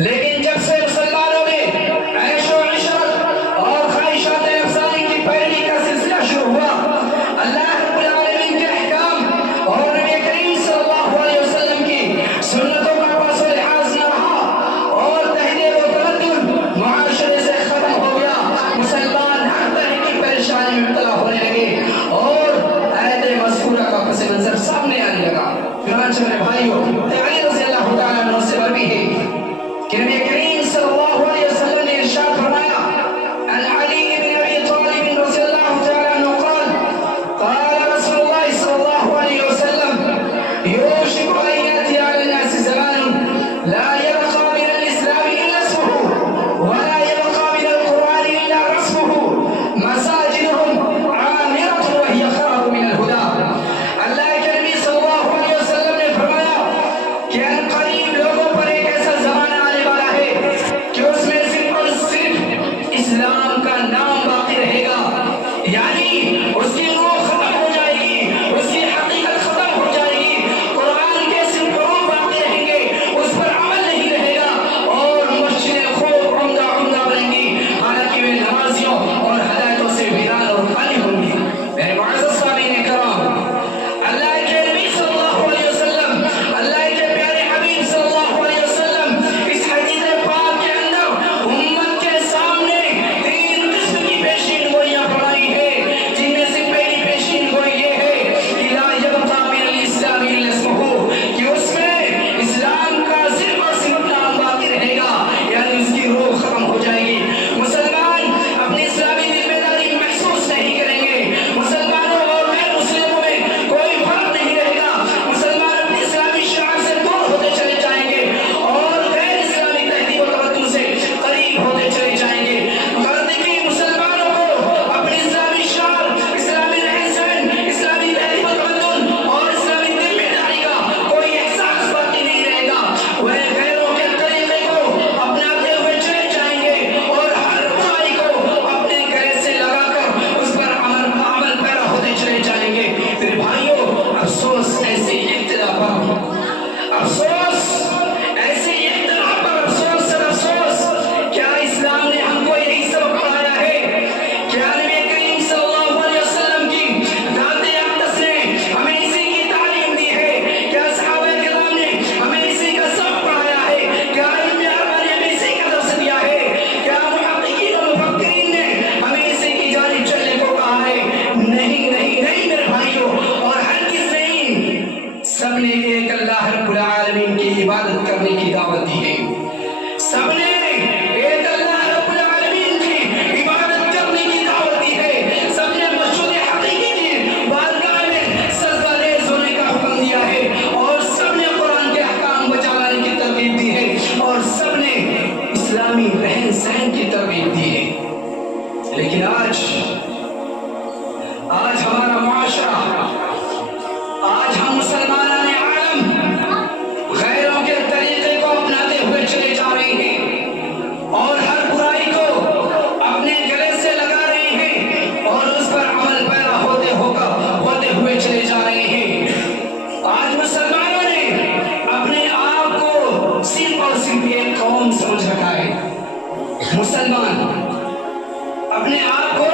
لیکن جب سے مسلمانوں نے عیش و عشرت اور خواہشات افزائی کی پیروی کا سلسلہ شروع ہوا، اللہ رب العالمین کے احکام اور نبی کریم صلی اللہ علیہ وسلم کی سنتوں کا پاس و لحاظ نہ رہا اور تہذیب و تمدن معاشرے سے ختم ہو گیا، مسلمان ہر طرح کی پریشانی میں مبتلا ہونے لگے اور آیت مذکورہ کا پس منظر سامنے آنے لگا۔ چنانچہ میرے بھائیوں، علی رضی اللہ تعالیٰ عنہ سے مروی ہے کہ نبی کریم صلی اللہ علیہ وسلم نے ارشاد فرمایا، عن علی بن ابی طالب رضی اللہ تعالیٰ عنہ قال قال رسول اللہ صلی اللہ علیہ وسلم یوشک ان یأتی علی الناس زمان لا يبقى من الاسلام الا اسمه ولا يبقى من القرآن الا رسمه مساجدهم عامرة وهي خراب من الهدى۔ اللہ کے نبی صلی اللہ علیہ وسلم نے فرمایا کہ ان قریب لوگوں پر ایک ایسا زمانہ آنے والا ہے کہ اس میں صرف اور صرف اسلام کا نام باقی رہے گا، یعنی اس کی روح ختم ہو جائے گی، اس کی حقیقت ختم ہو جائے گی، قرآن کے صرف حروف باقی رہیں گے، اس پر عمل نہیں رہے گا اور مسجدیں خوب عمدہ عمدہ بنیں گی، حالانکہ وہ نمازیوں اور ہدایتوں سے ویران اور خالی ہوں گی۔ میرے معزز سامعین کرام، اللہ کے نبی صلی اللہ علیہ وسلم، اللہ کے پیارے حبیب صلی اللہ علیہ وسلم اس حدیث پاک کے اندر امت کے سامنے تین قسم کی پیشین گوئیاں فرمائی ہے، جن میں سے پہلی پیشین گوئی یہ ہے کہ لا یبقى من الاسلام الا اسمه، کہ اس میں اسلام کا صرف اور صرف نام باقی رہے گا، یعنی اس کی روح ختم ہو جائے گی۔ مسلمان اپنی اسلامی ذمہ داری محسوس نہیں کریں گے، مسلمانوں اور غیر مسلموں میں کوئی فرق نہیں رہے گا، مسلمان اپنی اسلامی شعار سے دور ہوتے چلے جائیں گے اور غیر اسلامی تہذیب و تمدن سے قریب ہوتے چلے جائیں گے۔ غلطی مسلمانوں کو اپنی اسلامی شعار، اسلامی رہن سہن، اسلامی تہذیب و تمدن اور اسلامی ذمہ داری کا کوئی احساس باقی نہیں رہے گا، وہ غیروں کے طریقے کو اپناتے ہوئے چلے جائیں گے اور ہر برائی کو اپنے گلے سے لگا کر اس پر عمل پیرا ہوتے چلے جائیں گے۔ پھر بھائیوں، افسوس ایسی ابتدا پر، افسوس ایسی ابتدا پر، افسوس سر افسوس، کیا اسلام نے ہم کو یہی سبق پڑھایا ہے؟ کیا نبی کریم صلی اللہ علیہ وسلم کی ذات اقدس نے ہمیں اسی کی تعلیم دی ہے؟ کیا صحابہ کرام نے ہمیں اسی کا سبق پڑھایا ہے؟ کیا علم اربا نے ہمیں اسی کا درس دیا ہے؟ کیا محققین و مفکرین نے ہمیں اسی کی جانب چلنے کو کہا ہے؟ نہیں نہیں نہیں میرے بھائیوں، اور ہرگز نہیں۔ سب نے ایک اللہ رب العالمین کی عبادت کرنے کی دعوت دی ہے، سب نے ایک اللہ رب العالمین کی عبادت کرنے کی دعوت دی ہے، سب نے مسجد حقیقی کی بارگاہ میں سجدہ ریز ہونے کا حکم دیا ہے، اور سب نے قرآن کے احکام بجا لانے کی ترغیب دی ہے، اور سب نے اسلامی رہن سہن کی ترغیب دی ہے۔ لیکن آج ہمارا معاشرہ، آج ہم مسلمانان عالم غیروں کے طریقے کو اپناتے ہوئے چلے جا رہے ہیں اور ہر برائی کو اپنے گلے سے لگا رہے ہیں اور اس پر عمل پیرا ہوتے ہوئے چلے جا رہے ہیں۔ آج مسلمانوں نے اپنے آپ کو صرف اور صرف ایک قوم سمجھ رکھا ہے، مسلمان اپنے آپ کو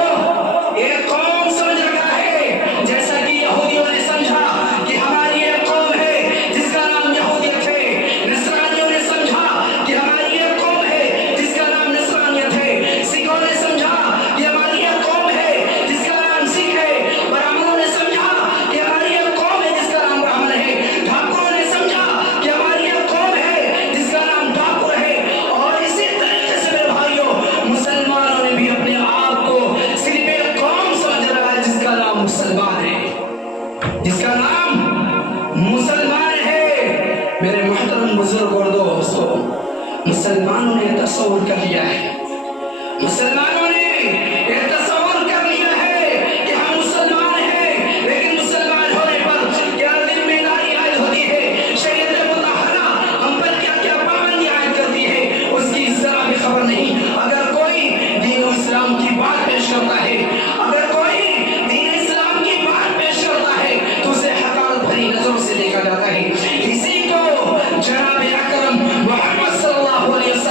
ایک قوم سمجھ رکھا ہے، جیسا کہ یہودیوں نے سمجھا کہ ہماری ایک قوم ہے جس کا نام یہودیت ہے، نصرانیوں نے سمجھا کہ ہماری ایک قوم ہے جس کا نام نصرانیت ہے، سکھوں نے سمجھا کہ ہماری ایک قوم ہے جس کا نام سکھ ہے، برہمنوں نے سمجھا کہ ہماری ایک قوم ہے جس کا نام برہمن ہے، ڈھاکروں نے سمجھا کہ ہماری ایک قوم ہے جس کا نام ڈھاکر ہے، اور اسی طریقے سے میرے بھائیوں، مسلمانوں نے بھی اپنے آپ کو صرف ایک قوم سمجھ رہا ہے جس کا نام مسلمان ہے، جس کا نام مسلمان ہے۔ میرے محترم بزرگ اور دوستو، مسلمانوں نے تصور کر لیا ہے، مسلمانوں نے یہ تصور کر لیا ہے کہ ہم مسلمان ہیں، لیکن مسلمان ہونے پر کیا ذمہ داری عائد ہوتی ہے، شریعت مطہرہ ہم پر کیا کیا پابندی عائد کرتی ہے، اس کی ذرا بھی خبر نہیں۔ اگر کوئی دین و اسلام کی بات پیش کرتا ہے، اگر کوئی دین اسلام کی بات پیش کرتا ہے تو اسے حقارت بھری نظروں سے دیکھا جاتا ہے۔ اسی کو جناب اکرم محمد صلی اللہ علیہ وسلم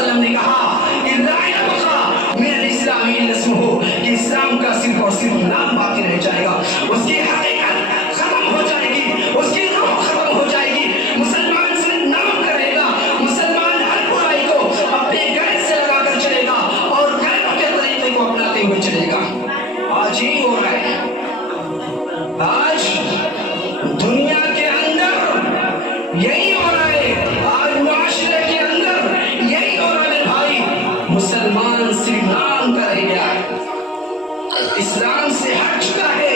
اسلام سے ہٹ چکا ہے،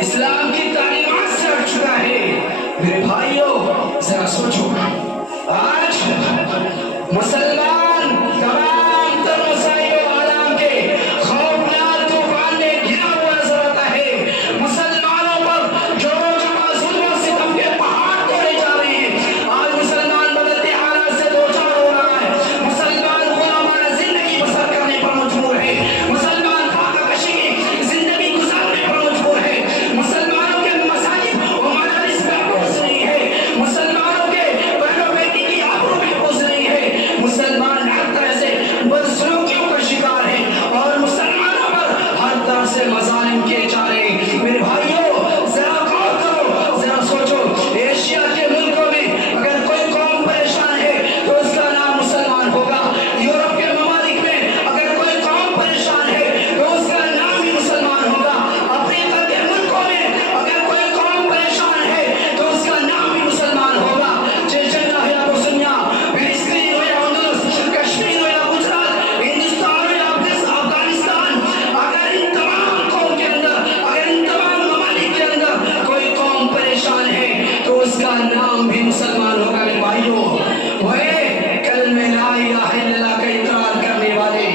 اسلام کی تعلیمات سے ہٹ چکا ہے۔ میرے بھائیوں ذرا سوچو، آج مسلمان تمام تر مسائل و آلام کے خوفناک طوفان میں گھرا ہوا نظر آتا ہے۔ مسلمانوں پر جو ظلم و ستم کے پہاڑ توڑے جا رہے ہیں۔ آج مسلمان بدلتے حالات سے دو چار ہو رہا ہے۔ مسلمان غلامانہ زندگی بسر کرنے پر مجبور ہے، مسلمان فاقہ کشی کی زندگی گزارنے پر مجبور ہے، مسلمانوں کے مساجد و مدارس محفوظ نہیں ہے، مسلمانوں کے بہنوں بیٹی کی آبرو محفوظ نہیں ہے، مسلمان ہر طرح سے بدسلوکیوں کا شکار ہے اور مسلمانوں پر ہر طرح سے مظالم کیے جا رہے ہیں۔ میرے بھائیوں ذرا غور کرو، ذرا سوچو، ایشیا کے ملکوں میں اگر کوئی قوم پریشان ہے تو اس کا نام مسلمان ہوگا۔ یورپ کے ممالک میں اگر کوئی قوم پریشان ہے تو اس کا نام ہی مسلمان ہوگا۔ افریقہ کے ملکوں میں اگر کوئی قوم پریشان ہے تو اس کا نام بھی مسلمان ہوگا۔ چیچن ہو یا بوسنیا، فلسطین ہو یا اندلس، کشمیر ہو یا گجرات، ہندوستان ہو یا افغانستان، اگر ان تمام قوم کے اندر، اگر ان تمام ممالک کے اندر کوئی قوم پریشان ہے تو اس کا نام بھی مسلمان ہوگا۔ میرے بھائیوں وہ کلمہ لا الہ الا اللہ کا اقرار کرنے والے،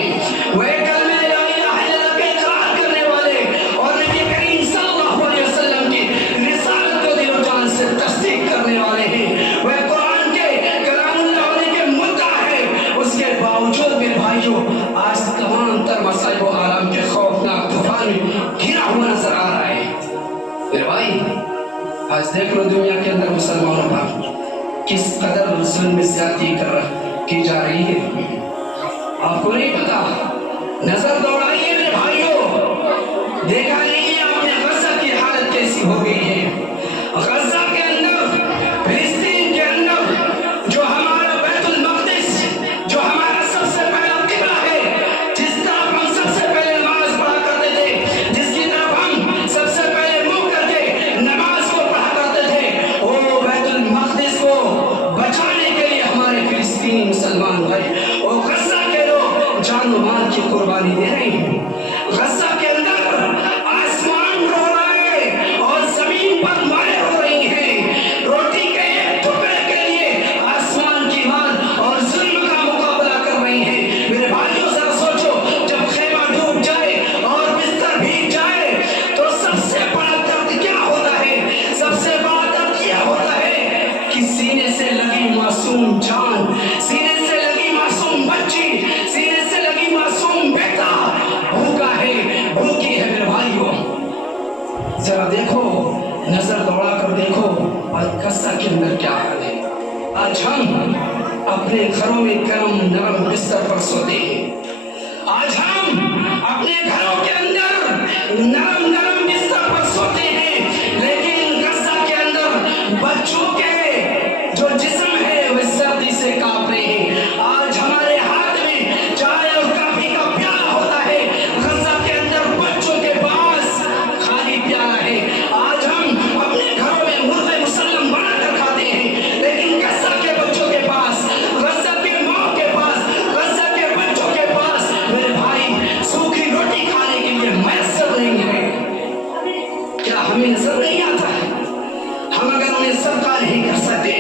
وہ کلمہ لا الہ الا اللہ کا اقرار کرنے والے اور نبی کریم صلی اللہ علیہ وسلم کی رسالت کو دل و جان سے تصدیق کرنے والے ہیں، وہ قرآن کے کلام اللہ ہونے کے مدعا ہے۔ اس کے باوجود میرے بھائیوں آج تمام تر مسائل و عالم کے خوفناک طوفان میں گھرا ہوا نظر آ رہا ہے۔ میرے بھائی آج دیکھ لو دنیا کے اندر مسلمانوں پر کس قدر ظلم زیادتی کی جا رہی ہے، آپ کو نہیں پتا؟ نظر دوڑائیے میرے بھائیوں، دیکھا نہیں ہے آپ نے غزہ کی حالت کیسی ہو گئی ہے؟ غزہ کے اندر، فلسطین کے اندر جو ہمارا بیت المقدس، جو ہمارا سب سے پہلا قبلہ ہے، جس طرف ہم سب سے پہلے نماز پڑھا کرتے تھے، جس کی طرف ہم سب سے پہلے منہ کر کے نماز کو پڑھا کرتے تھے، وہ بیت المقدس کو بچانے کے لیے ہمارے فلسطینی مسلمان بھائی، وہ غزہ کے لوگ جان و مال کی قربانی دے رہے ہیں۔ غزہ کے اندر آسمان رو رہا ہے اور زمین پر مارے ہو رہی ہیں، روٹی کے ایک ٹکڑے کے لیے آسمان کی مار اور ظلم کا مقابلہ کر رہی ہیں۔ میرے بھائیوں ذرا سوچو، جب خیمہ ڈوب جائے اور بستر بھیگ جائے تو سب سے بڑا درد کیا ہوتا ہے؟ سب سے بڑا درد یہ ہوتا ہے کہ سینے سے لگی معصوم جان، سینے سے لگی معصوم بچی، سینے سے لگی معصوم بیٹا بھوکا ہے، بھوکی ہے۔ میرے بھائیوں ذرا دیکھو، نظر دوڑا کر دیکھو اور غزہ کے اندر کیا حال ہے۔ آج ہم اپنے گھروں میں گرم نرم بستر پر سوتے ہیں، آج ہم اپنے گھروں کے اندر نرم نرم بستر پر سوتے ہیں، لیکن غزہ کے اندر بچوں کے جو جسم ہے وہ سردی سے کانپ رہے ہیں۔ آج ہمارے ہاتھ میں چائے اور کافی کا پیالہ ہوتا ہے، غزہ کے اندر بچوں کے پاس خالی پیالہ ہے۔ آج ہم اپنے گھروں میں مرغ مسلم بنا کر کھاتے ہیں، لیکن غزہ کے بچوں کے پاس، غزہ کے ماں کے پاس، غزہ کے بچوں کے پاس میرے بھائی سوکھی روٹی کھانے کے لیے میسر نہیں ہے۔ کیا ہمیں نظر نہیں آتا ہے؟ ہم اگر انہیں صدقہ نہیں کر سکتے،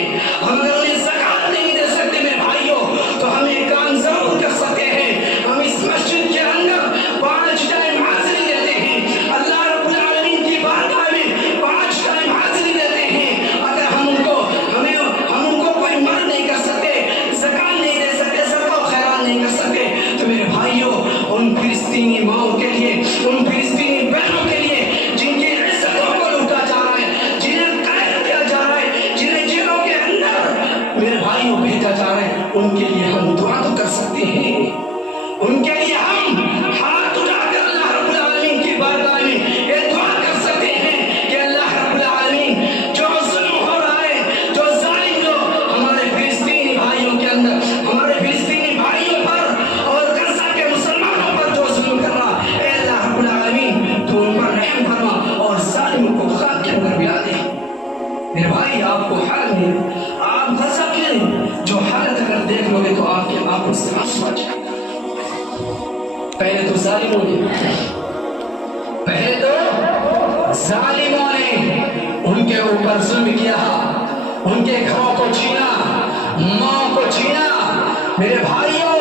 ہم اگر انہیں زکوٰۃ نہیں دے سکتے میرے بھائیوں، تو ہم ایک کام ضرور کر سکتے ہیں، ہم اس مسجد کے اندر 5 ٹائم حاضری دیتے ہیں، اللہ رب العالمین کی بارگاہ میں 5 ٹائم حاضری دیتے ہیں۔ اگر ہم ان کو کوئی مدد نہیں کر سکتے، زکوٰۃ نہیں دے سکتے، صدقہ و خیرات نہیں کر سکتے، تو میرے بھائیوں ان فلسطینی ماؤں کے لیے، ان فلسطینی بہنوں کے لیے جن کی عزتوں کو لوٹا جا رہا ہے، جنہیں قید کیا جا رہا ہے، جنہیں جیلوں کے اندر میرے بھائیوں بھیجا جا رہا ہے، ان کے لیے ہم دعا تو کر سکتے ہیں، ان کے لیے ہم ہاتھ اٹھا کر اللہ رب العالمین کی بارگاہ میں یہ دعا کر سکتے ہیں کہ اللہ رب العالمین جو ظلم ہو رہا ہے، جو ظالم لوگ ہمارے فلسطینی بھائیوں کے اندر، ہمارے فلسطینی بھائیوں پر اور غزہ کے مسلمانوں پر جو ظلم کر رہا ہے، اے اللہ رب العالمین تو ان پر رحم فرما اور ظالموں کو خاک کے اندر ملا دے۔ میرے بھائی آپ کو حال میں آپ غزہ کے جو حالت اگر دیکھ لو گے تو آپ کے آنکھوں سے آنسو آ جائے گا۔ پہلے تو ظالموں نے ان کے اوپر ظلم کیا، ان کے گھروں کو چھینا، ماں کو چھینا میرے بھائیوں۔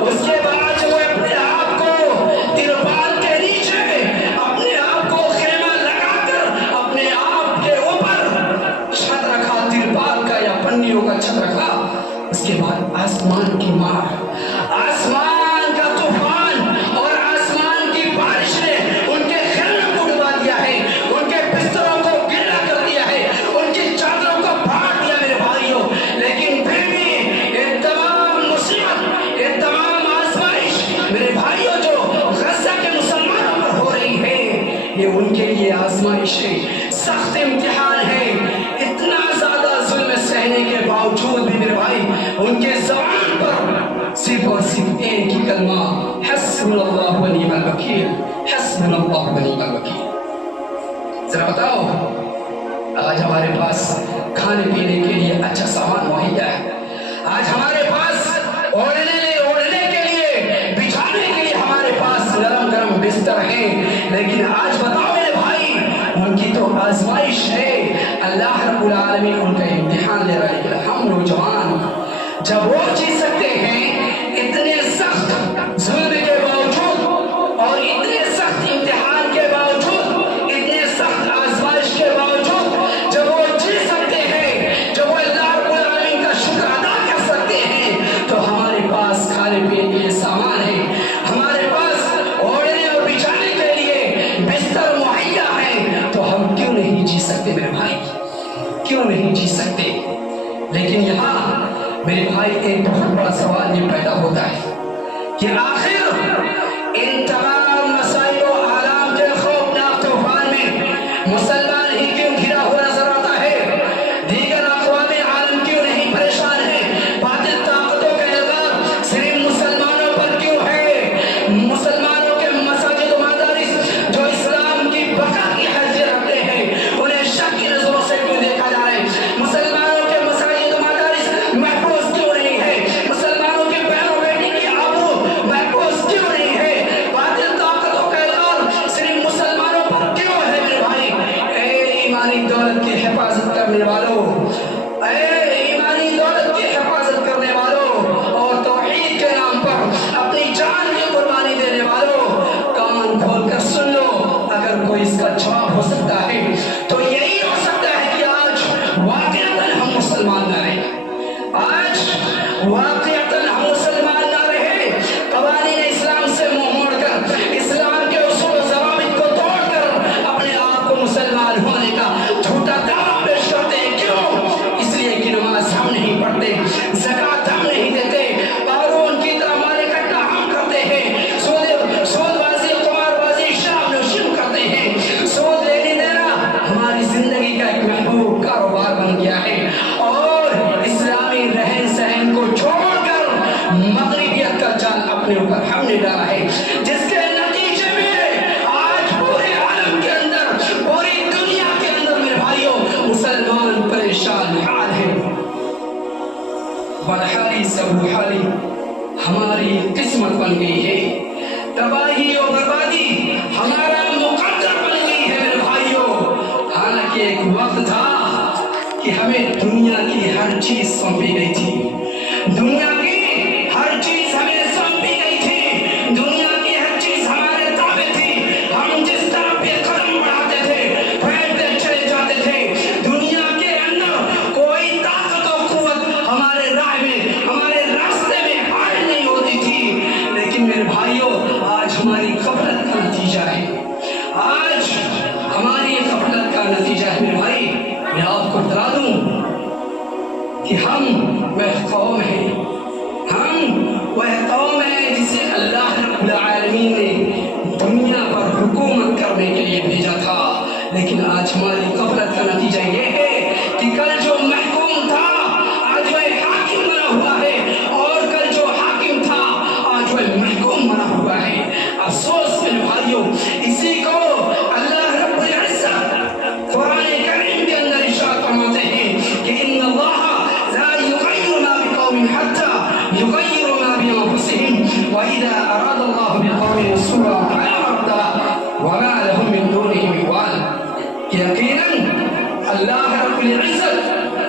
اس کے بعد جو اپنے آپ کو ترپال کے نیچے، اپنے آپ کو خیمہ لگا کر اپنے آپ کے اوپر چھت رکھا، ترپال کا یا پنیوں کا چھت رکھا، اس کے بعد آسمان کی مار، آسمان کا طوفان اور آسمان کی بارش نے ان کے خیموں کو ڈبا دیا ہے، ان کے بستروں کو گیلا کر دیا ہے، ان کی چادروں کو پھاڑ دیا میرے بھائیوں۔ لیکن پھر بھی یہ تمام مصیبت، یہ تمام آزمائش میرے بھائیوں جو غزہ کے مسلمانوں پر ہو رہی ہے، یہ ان کے لیے آزمائش ہے، سخت امتحان ہے۔ اتنا زیادہ ظلم سہنے کے باوجود بھی میرے بھائی ان کے زبان پر صرف اور صرف ایک ہی کلمہ، حسبنا اللہ و نعم الوکیل، حسبنا اللہ و نعم الوکیل۔ ذرا بتاؤ، آج ہمارے پاس کھانے پینے کے لیے اچھا سامان مہیا ہے، آج ہمارے پاس اوڑھنے کے لیے، بچھانے کے لیے ہمارے پاس نرم گرم بستر ہیں، لیکن آج بتاؤ میرے بھائی ان کی تو آزمائش ہے۔ اللہ رب العالمین ان کا امتحان لے رہا ہے۔ ہم نوجوان جب وہ جی سکتے ہیں اتنے سخت ظلم کے باوجود اور اتنے سخت امتحان کے باوجود، اتنے سخت آزمائش کے باوجود، جب وہ جی سکتے ہیں، جب وہ اللہ رب العالمین کا شکر ادا کر سکتے ہیں، تو ہمارے پاس کھانے پینے کے لیے سامان ہے، ہمارے پاس اوڑھنے اور بچھانے کے لیے بستر مہیا ہے، تو ہم کیوں نہیں جی سکتے میرے بھائی؟ کیوں نہیں جی سکتے؟ لیکن یہاں میرے بھائی ایک بہت بڑا سوال یہ پیدا ہوتا ہے کہ آخر ان تمام مسائل و آلام کے خوفناک طوفان میں مسلمان ہی کیوں گھرا ہوا نظر آتا ہے؟ دیگر اقوام عالم کیوں نہیں پریشان ہیں؟ باطل طاقتوں کا الزام صرف مسلمانوں پر کیوں ہے؟ مسلمانوں کے مساجد و مدارس جو اسلام کی بقا کی حیثیت رکھتے ہیں، انہیں شک کی نظروں سے کیوں دیکھا جا رہا ہے؟ مسلمانوں کے مساجد و مدارس محفوظ کیوں نہیں ہے؟ مسلمانوں کے بہنوں بیٹی کی آبرو محفوظ کیوں نہیں ہے؟ باطل طاقتوں کا الزام صرف مسلمانوں پر کیوں ہے میرے بھائی؟ اے ایمانی دولت کی حفاظت کرنے والوں، اے ایمانی دولت کی حفاظت کرنے والوں اور توحید کے نام پر اپنی جان کی قربانی دینے والوں، کان کھول کر سن لو۔ اگر کوئی اس کا جواب ہو سکتا ہے تو یہی ہو سکتا ہے کہ آج واقعتاً ہم مسلمان نہ رہے، آج واقعتاً ہم مسلمان نہ رہے، قوانین اسلام سے منہ موڑ کر، اسلام کے اصول و ضوابط کو توڑ کر اپنے آپ کو مسلمان ہونے کا جھوٹا دعویٰ پیش کرتے ہیں۔ کیوں؟ اس لیے کہ نماز ہم نہیں پڑھتے، زکوٰۃ ہم نہیں دیتے، قارون کی طرح مال اکٹھا ہم کرتے ہیں، سود بازی، قمار بازی، شراب نوشی کرتے ہیں، سود لینے دینا ہماری زندگی کا ایک محبوب کاروبار بن گیا ہے، اور اسلامی رہن سہن کو چھوڑ کر مغربیت کا جال اپنے اوپر ہم نے ڈالا ہے، جس کے نتیجے میں آج پورے عالم کے اندر، پوری دنیا کے اندر میرے بھائیوں مسلمان پریشان حال ہے۔ بدحالی سبوحالی ہماری قسمت بن گئی ہے، تباہی اور بربادی ہمارا مقدر بن گئی ہے میرے بھائیوں۔ حالانکہ ایک وقت تھا کہ ہمیں دنیا کی ہر چیز سونپی گئی تھی، دنیا کی ہر چیز ہمیں سونپی گئی تھی، دنیا کی ہر چیز ہمارے تابع تھی، ہم جس طرف بھی قدم بڑھاتے تھے پھیلتے چلے جاتے تھے، دنیا کے اندر کوئی طاقت و قوت ہمارے راہ میں، ہمارے راستے میں حائل نہیں ہوتی تھی۔ لیکن میرے بھائیوں آج ہماری غفلت کا نتیجہ ہے، آج ہماری غفلت کا نتیجہ ہے میرے بھائی۔ میں آپ کو بتا دوں کہ ہم وہ قوم ہیں، ہم وہ قوم ہیں جسے اللہ رب العالمین نے دنیا پر حکومت کرنے کے لیے بھیجا تھا، لیکن آج ہماری غفلت کا نتیجہ یہ ہے کہ کل جو محکوم تھا آج وہ حاکم بنا ہوا ہے، اور کل جو حاکم تھا آج وہ محکوم بنا ہوا ہے۔ افسوس میرے بھائیوں، اسی کو اللہ رب العزت قرآن کریم کے اندر ارشاد فرماتے ہیں کہ ان اللہ لا یغیر ما بقوم حتی یغیروا ما بانفسهم وَإِذَا أَرَادَ اللَّهُ بِقَوْمٍ سُوءًا فَلَا رَدَّ وَمَا لَهُم مِّن دُونِهِ مِن وَالٍ. یقیناً اللہ رب العزت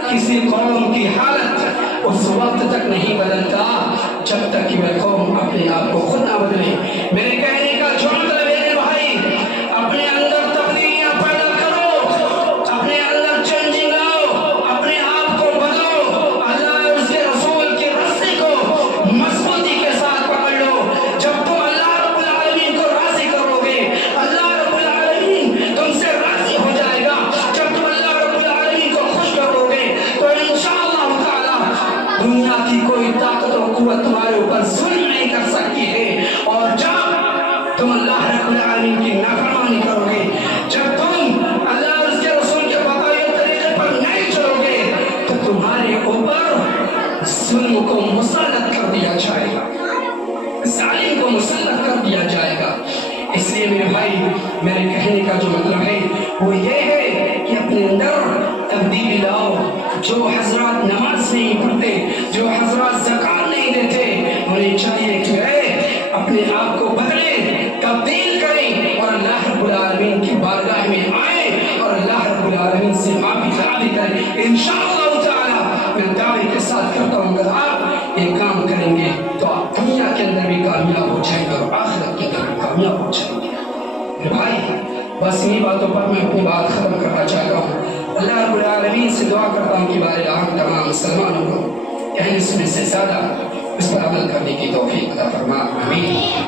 کسی قوم کی حالت اس وقت تک نہیں بدلتا جب تک کہ وہ قوم اپنے آپ کو خود نہ بدلے. میرے کہنے کا جو مطلب ہے میرے بھائی، اپنے اندر تبدیلیاں پیدا کرو، اپنے اندر چینجنگ لاؤ، اپنے آپ کو بدلو، اللہ اور اس کے رسول کے راستے کو مضبوطی کے ساتھ پکڑ لو. جب تم اللہ رب العالمین کو راضی کرو گے، اللہ رب العالمین تم سے راضی ہو جائے گا. جب تم اللہ رب العالمین کو خوش کرو گے تو انشاءاللہ تعالی دنیا کی کوئی طاقت و قوت تمہارے اوپر ظلم نہیں کر سکتی ہے. اور جب تم اللہ رب العالمین کی نافرمانی کرو گے، جب تم اللہ اور اس کے رسول کے بتائے طریقے پر نہیں چلو گے، تو تمہارے اوپر ظلم کو مسلط کر دیا جائے گا، ظالم کو مسلط کر دیا جائے گا. اس لیے میرے بھائی، میرے کہنے کا جو مطلب ہے وہ یہ ہے کہ اپنے اندر تبدیلی لاؤ. جو حضرات نماز نہیں پڑھتے، جو حضرات زکات نہیں دیتے، انہیں چاہیے کہ اپنے آپ کو بدلیں، تبدیل کریں اور اللہ رب العالمین کی بارگاہ میں آئیں اور اللہ رب العالمین سے معافی طلبی کریں. انشاءاللہ تعالی میں دعوے کے ساتھ کرتا ہوں اگر آپ یہ کام کریں گے تو آپ دنیا کے اندر بھی کامیاب ہو جائیں گے اور آخرت کے اندر بھی کامیاب ہو جائیں گے. میرے بھائی، بس انہی باتوں پر میں اپنی بات ختم کرنا چاہتا ہوں. اللہ رب العالمین سے دعا کرتا ہوں کہ بارگاہ تمام مسلمانوں کو کہنے سننے سے زیادہ اس پر عمل کرنے کی توفیق عطا فرما. آمین.